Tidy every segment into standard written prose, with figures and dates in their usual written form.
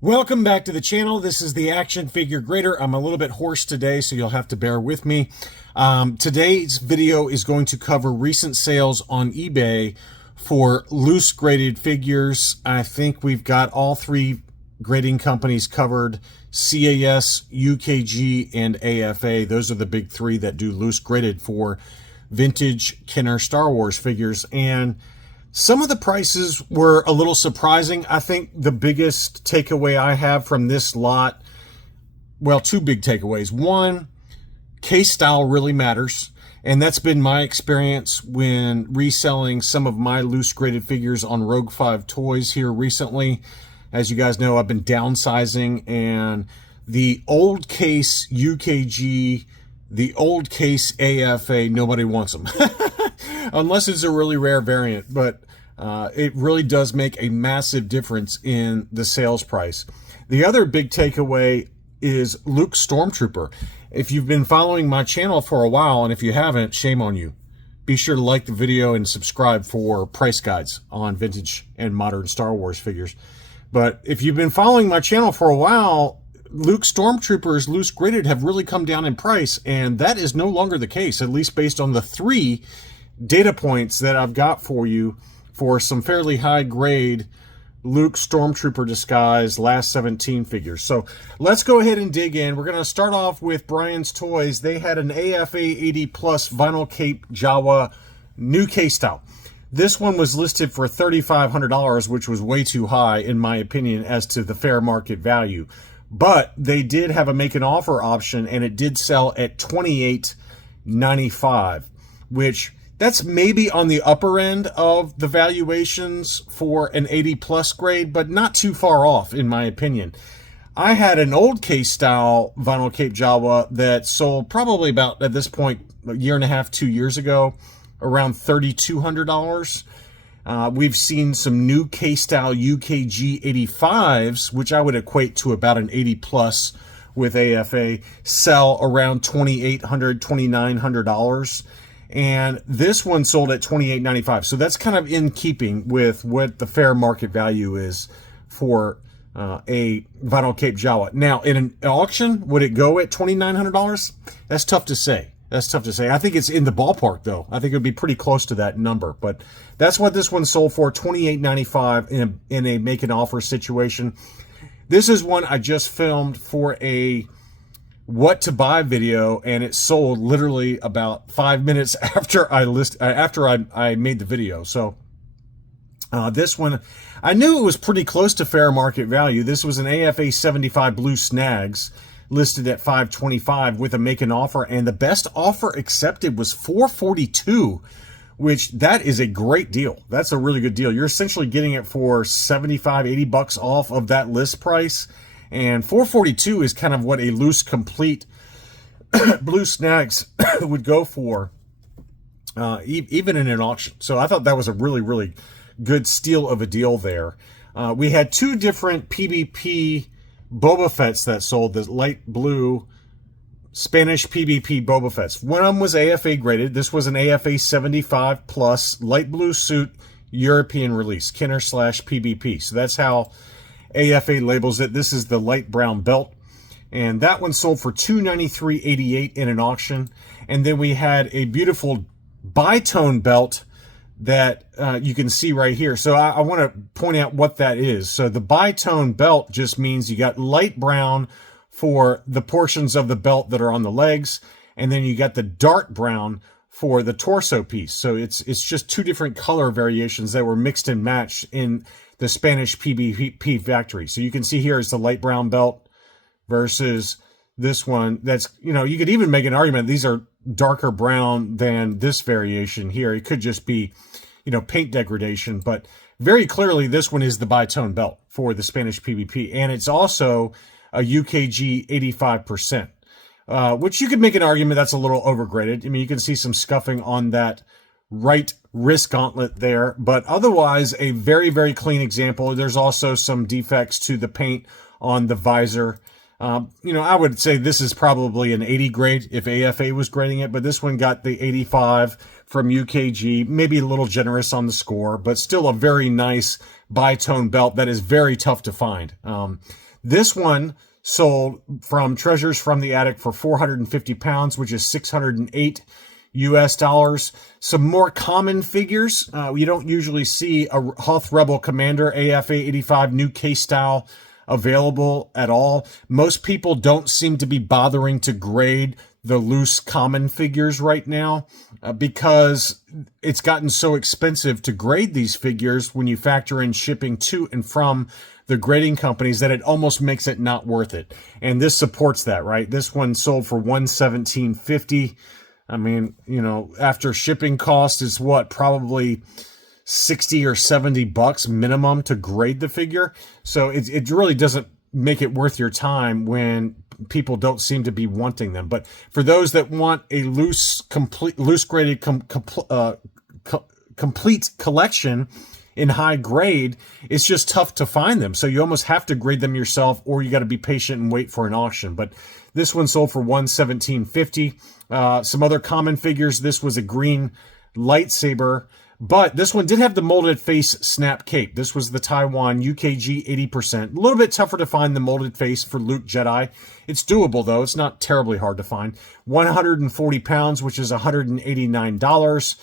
Welcome back to the channel. This is the Action Figure Grader. I'm a little bit hoarse today, so you'll have to bear with me. Today's video is going to cover recent sales on eBay for loose graded figures. I think we've got all three grading companies covered: CAS, UKG, and AFA. Those are the big three that do loose graded for vintage Kenner Star Wars figures. And some of the prices were a little surprising. I think the biggest takeaway I have from this lot, well, two big takeaways. One, case style really matters. And that's been my experience when reselling some of my loose graded figures on Rogue 5 Toys here recently. As you guys know, I've been downsizing, and the old case UKG, the old case AFA, nobody wants them. Unless it's a really rare variant, but it really does make a massive difference in the sales price. The other big takeaway is Luke Stormtrooper. If you've been following my channel for a while, and if you haven't, shame on you. Be sure to like the video and subscribe for price guides on vintage and modern Star Wars figures. But if you've been following my channel for a while, Luke Stormtroopers loose graded have really come down in price, and that is no longer the case, at least based on the three data points that I've got for you for some fairly high grade Luke Stormtrooper disguise last 17 figures. So let's go ahead and dig in. We're going to start off with Brian's Toys. They had an AFA 80 plus vinyl cape Jawa new case style. This one was listed for $3,500, which was way too high in my opinion as to the fair market value. But they did have a make an offer option, and it did sell at $28.95, which that's maybe on the upper end of the valuations for an 80 plus grade, but not too far off in my opinion. I had an old case style vinyl cape Jawa that sold probably about, at this point, a year and a half, 2 years ago, around $3,200. We've seen some new case style UKG 85s, which I would equate to about an 80 plus with AFA, sell around $2,800, $2,900. And this one sold at $28.95. So that's kind of in keeping with what the fair market value is for a vinyl cape Jawa. Now, in an auction, would it go at $2,900? That's tough to say. That's tough to say. I think it's in the ballpark, though. I think it would be pretty close to that number. But that's what this one sold for, $28.95 in a make an offer situation. This is one I just filmed for a what to buy video, and it sold literally about 5 minutes after I made the video. So this one, I knew it was pretty close to fair market value. This was an AFA 75 blue snags listed at $525 with a make an offer, and the best offer accepted was $442, which that is a great deal. That's a really good deal. You're essentially getting it for 75, 80 bucks off of that list price. And $442 is kind of what a loose complete blue snags would go for, even in an auction. So I thought that was a really, really good steal of a deal there. We had two different PvP Boba Fett's that sold, the light blue Spanish PvP Boba Fett's. One of them was AFA graded. This was an AFA 75 plus light blue suit European release, Kenner / PvP. So that's how AFA labels it. This is the light brown belt, and that one sold for $293.88 in an auction. And then we had a beautiful bitone belt that you can see right here. So I want to point out what that is. So the bitone belt just means you got light brown for the portions of the belt that are on the legs, and then you got the dark brown for the torso piece. So it's just two different color variations that were mixed and matched in the Spanish PvP factory. So you can see here is the light brown belt versus this one. That's, you know, you could even make an argument these are darker brown than this variation here. It could just be, you know, paint degradation, but very clearly this one is the bitone belt for the Spanish PvP, and it's also a UKG 85%, which you could make an argument that's a little overgraded. I mean, you can see some scuffing on that right wrist gauntlet there, but otherwise a very, very clean example. There's also some defects to the paint on the visor. You know, I would say this is probably an 80 grade if AFA was grading it, but this one got the 85 from UKG, maybe a little generous on the score, but still a very nice bitone belt that is very tough to find. This one sold from Treasures from the Attic for 450 pounds, which is 608 US dollars. Some more common figures. You don't usually see a Hoth Rebel Commander AFA 85 new case style available at all. Most people don't seem to be bothering to grade the loose common figures right now because it's gotten so expensive to grade these figures when you factor in shipping to and from the grading companies that it almost makes it not worth it. And this supports that, right? This one sold for $117.50. I mean, you know, after shipping cost is what, probably 60 or 70 bucks minimum to grade the figure. So it really doesn't make it worth your time when people don't seem to be wanting them. But for those that want a loose graded complete collection in high grade, it's just tough to find them. So you almost have to grade them yourself, or you got to be patient and wait for an auction. But this one sold for $117.50. Some other common figures. This was a green lightsaber, but this one did have the molded face snap cape. This was the Taiwan UKG 80%. A little bit tougher to find the molded face for Luke Jedi. It's doable, though. It's not terribly hard to find. 140 pounds, which is $189.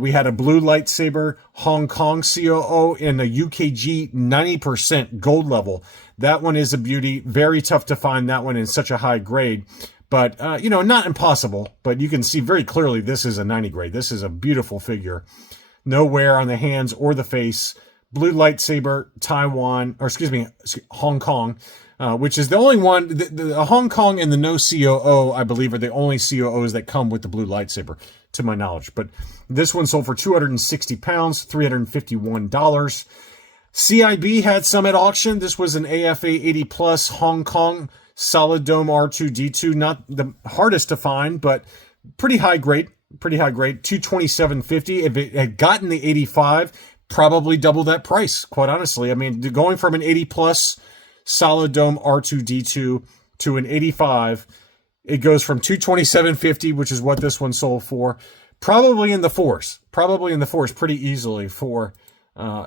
We had a blue lightsaber, Hong Kong COO, in a UKG 90% gold level. That one is a beauty. Very tough to find that one in such a high grade. But, you know, not impossible. But you can see very clearly this is a 90 grade. This is a beautiful figure. No wear on the hands or the face. Blue lightsaber, Taiwan, or excuse me, Hong Kong, which is the only one. The Hong Kong and the no COO, I believe, are the only COOs that come with the blue lightsaber, to my knowledge. But this one sold for 260 pounds, $351. CIB had some at auction. This was an AFA 80 plus Hong Kong solid dome R2D2. Not the hardest to find, but pretty high grade. Pretty high grade. $227.50. If it had gotten the 85, probably double that price, quite honestly. I mean, going from an 80 plus solid dome R2D2 to an 85, it goes from $227.50, which is what this one sold for, probably in the fours. Probably in the fours pretty easily for,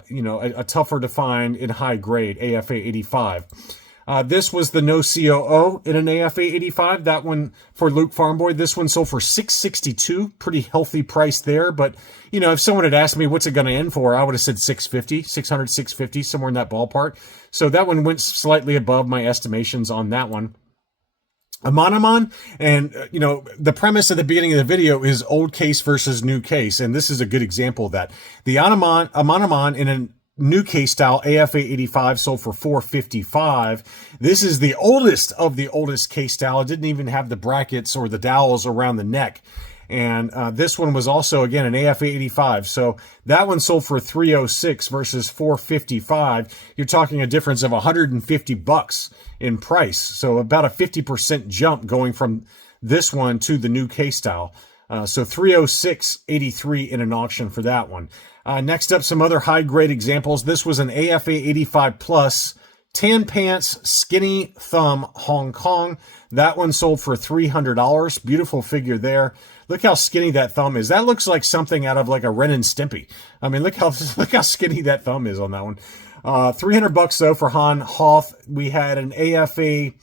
you know, a tougher to find in high grade AFA 85. This was the no COO in an AFA 85. That one for Luke Farmboy. This one sold for $662. Pretty healthy price there. But, you know, if someone had asked me what's it going to end for, I would have said $650, $600, $650, somewhere in that ballpark. So that one went slightly above my estimations on that one. Anaman Aman, and, you know, the premise at the beginning of the video is old case versus new case. And this is a good example of that. The Anaman Aman in a new case style AFA 85 sold for $455. This is the oldest of the oldest case style. It didn't even have the brackets or the dowels around the neck. And this one was also, again, an AFA 85. So that one sold for $306 versus $455. You're talking a difference of $150 in price. So about a 50% jump going from this one to the new case style. So $306.83 in an auction for that one. Next up, some other high-grade examples. This was an AFA 85 plus tan pants, skinny thumb, Hong Kong. That one sold for $300. Beautiful figure there. Look how skinny that thumb is. That looks like something out of like a Ren and Stimpy. I mean, look how skinny that thumb is on that one. $300 though for Hoth. We had an AFA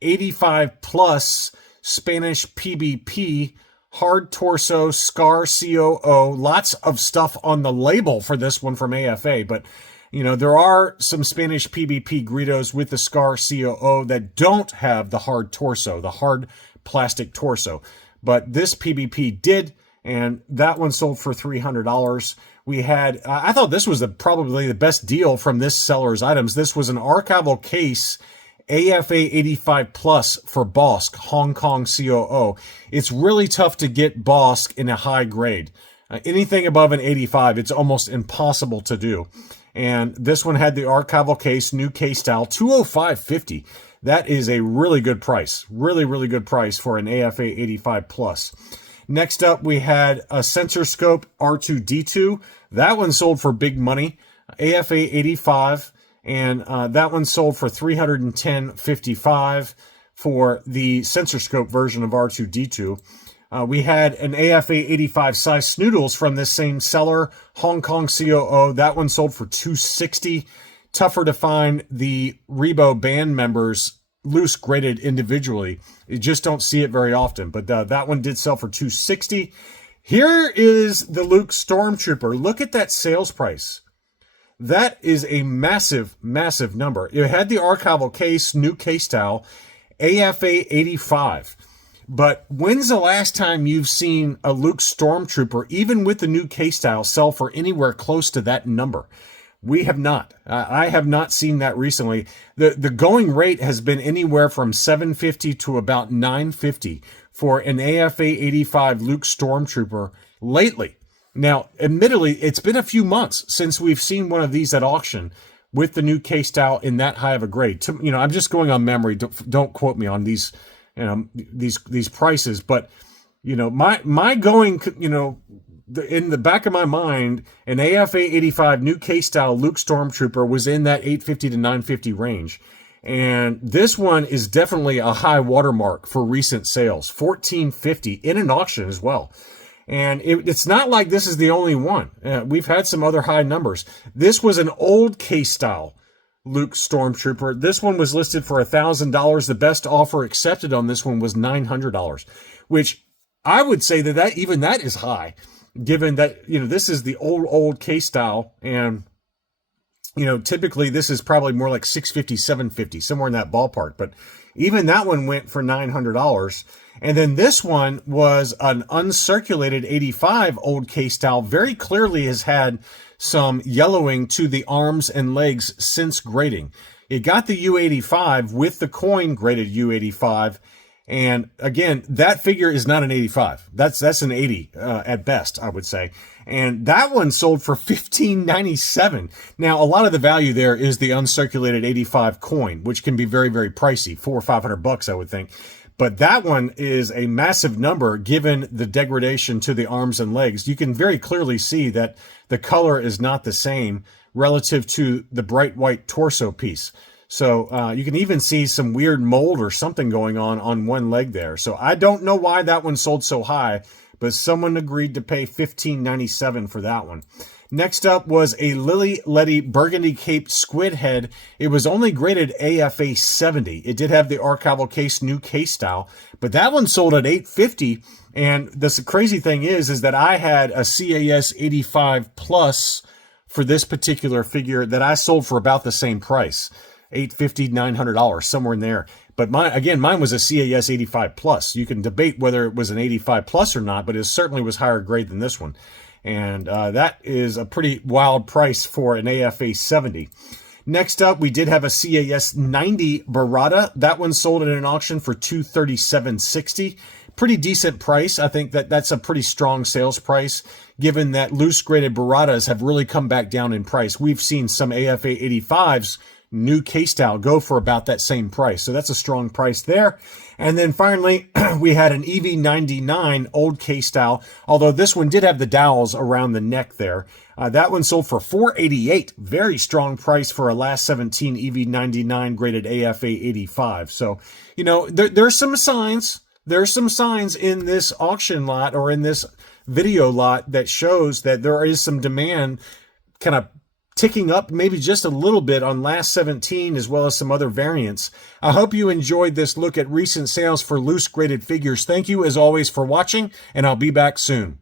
85 plus Spanish PBP. Hard torso, scar COO, lots of stuff on the label for this one from AFA, but, you know, there are some Spanish PBP Greedos with the scar COO that don't have the hard torso, the hard plastic torso, but this PBP did, and that one sold for $300. We had, I thought this was probably the best deal from this seller's items. This was an archival case AFA 85 plus for Bosk, Hong Kong COO. It's really tough to get Bosk in a high grade. Anything above an 85, it's almost impossible to do. And this one had the archival case, new case style, $205.50. That is a really good price. Really, really good price for an AFA 85 plus. Next up, we had a sensor scope R2D2. That one sold for big money. AFA 85. And that one sold for $310.55 for the sensor scope version of R2D2. We had an AFA 85 size Snoodles from this same seller, Hong Kong COO. That one sold for $260. tougher to find the Rebo band members loose graded individually. You just don't see it very often. But that one did sell for $260. Here is the Luke Stormtrooper. Look at that sales price. That is a massive, massive number. It had the archival case, new case style, AFA 85. But when's the last time you've seen a Luke Stormtrooper, even with the new case style, sell for anywhere close to that number? We have not. I have not seen that recently. The going rate has been anywhere from $750 to about $950 for an AFA 85 Luke Stormtrooper lately. Now, admittedly, it's been a few months since we've seen one of these at auction with the new case style in that high of a grade. I'm just going on memory. Don't quote me on these, these prices. But, my going, in the back of my mind, an AFA 85 new case style Luke Stormtrooper was in that $850 to $950 range. And this one is definitely a high watermark for recent sales, $1450 in an auction as well. And it's not like this is the only one. We've had some other high numbers. This was an old case style Luke Stormtrooper. This one was listed for $1,000. The best offer accepted on this one was $900, which I would say that even that is high, given that, this is the old case style. And, typically this is probably more like $650, $750, somewhere in that ballpark. But even that one went for $900. And then this one was an uncirculated 85 old case style. Very clearly has had some yellowing to the arms and legs since grading. It got the U85 with the coin graded U85. And again, that figure is not an 85. That's an 80 at best, I would say. And that one sold for $15.97. Now, a lot of the value there is the uncirculated 85 coin, which can be very, very pricey, $400 or $500, I would think. But that one is a massive number given the degradation to the arms and legs. You can very clearly see that the color is not the same relative to the bright white torso piece. So you can even see some weird mold or something going on one leg there. So I don't know why that one sold so high, but someone agreed to pay $15.97 for that one. Next up was a Lily Letty burgundy caped squid head. It was only graded AFA 70. It did have the archival case, new case style, but that one sold at $850. And the crazy thing is that I had a CAS 85 plus for this particular figure that I sold for about the same price, $850, $900, somewhere in there. But mine was a CAS 85 plus. You can debate whether it was an 85 plus or not, but it certainly was higher grade than this one. And that is a pretty wild price for an AFA 70. Next up, we did have a CAS 90 Barada. That one sold at an auction for $237.60. Pretty decent price. I think that's a pretty strong sales price, given that loose graded Baradas have really come back down in price. We've seen some AFA 85s, new case style, go for about that same price. So that's a strong price there. And then finally, we had an EV99 old case style, although this one did have the dowels around the neck there. That one sold for $488. Very strong price for a last 17 EV99 graded AFA 85. So, there's some signs. There's some signs in this auction lot or in this video lot that shows that there is some demand kind of ticking up maybe just a little bit on last 17 as well as some other variants. I hope you enjoyed this look at recent sales for loose graded figures. Thank you as always for watching, and I'll be back soon.